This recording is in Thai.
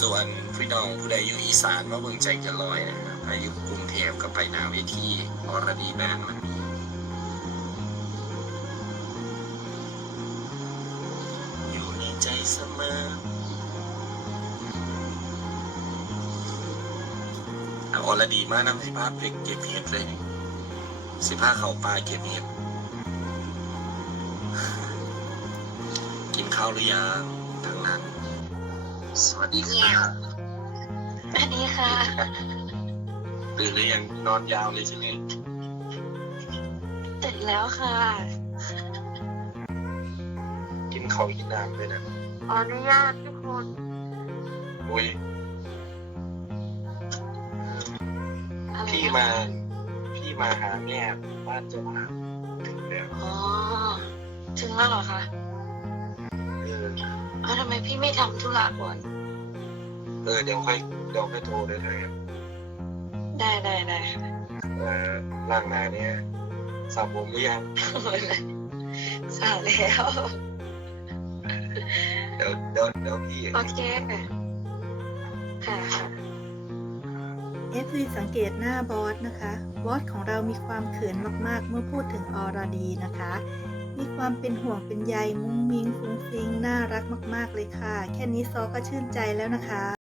ส่วนพี่น้องผู้ใดอยู่อีสานมาเบิ่งใจเกันลอยนะครับอายุกรุงเทพกับไปนาเวทีอรดีแบนมันมีอยู่ในใจเสมอ เอาอรดีมานำสิพาไปเก็บเห็ดเลย สิพาเขาป่าเก็บเห็ด กินข้าวหรือยัง สวัสดีค่ะอันนี้ค่ะ ตื่นหรือยังนอนยาวเลยใช่ไหมเสร็จแล้วค่ะ กินข้าวกินน้ำด้วยนะขออนุญาตทุกคนอุ้ยอะไรพี่นะมา พี่มาหาแม่บ้านเจ้าภาพถึงแล้วอ๋อ ถึงแล้วเหรอคะเออ เอ้าทำไมพี่ไม่ทำธุระก่อน เออเดี๋ยวค่อยเดี๋ยวค่อยโทรเลยเลยได้ได้ได้ค่ะเออร่างนาเนี่ยสระผมหรือยังสาแล้ว เดี๋ยวเดี๋ยวเดี๋ยวพี่โอเคค่ะค่ะค่ะ FC สังเกตหน้าบอสนะคะ บอสของเรามีความเขินมากๆ เมื่อพูดถึงอรดีนะคะ มีความเป็นห่วงเป็นใยมุ้งมิ้งฟุ้งฟิงน่ารักมาก ๆ เลยค่ะ แค่นี้ซอก็ชื่นใจแล้วนะคะ